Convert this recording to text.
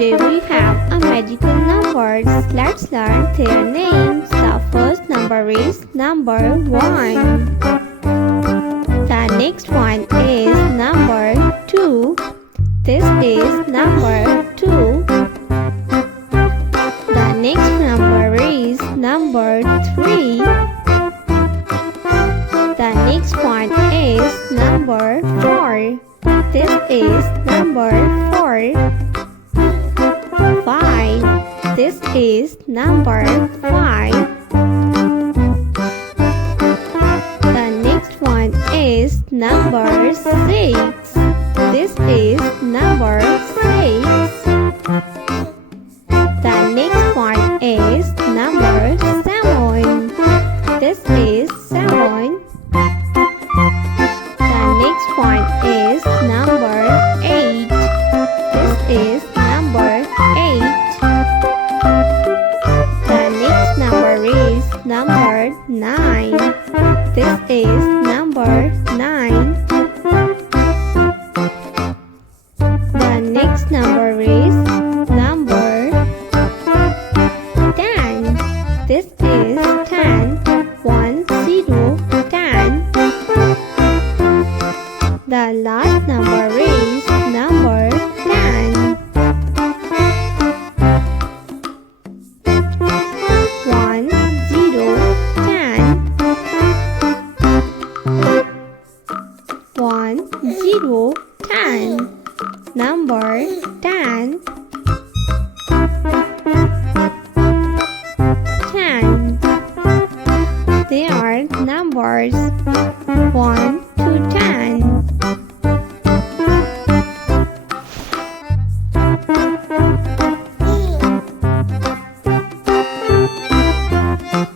Today we have a magical numbers. Let's learn their names. The first number is number 1. The next one is number 2. This is number 2. The next number is number 3. The next one is number 4. This is number 4. 5. This is number 5. The next one is number 6. This is number 6. The next one is number 7. This is 7. The next one is number 8. This is number 8. The next number is number 9. This is number 9. The next number is number 10. This is 10. 1, 0, 10. The last number is number 10. 1, 0, 10. 1, 0, 10. Number 10.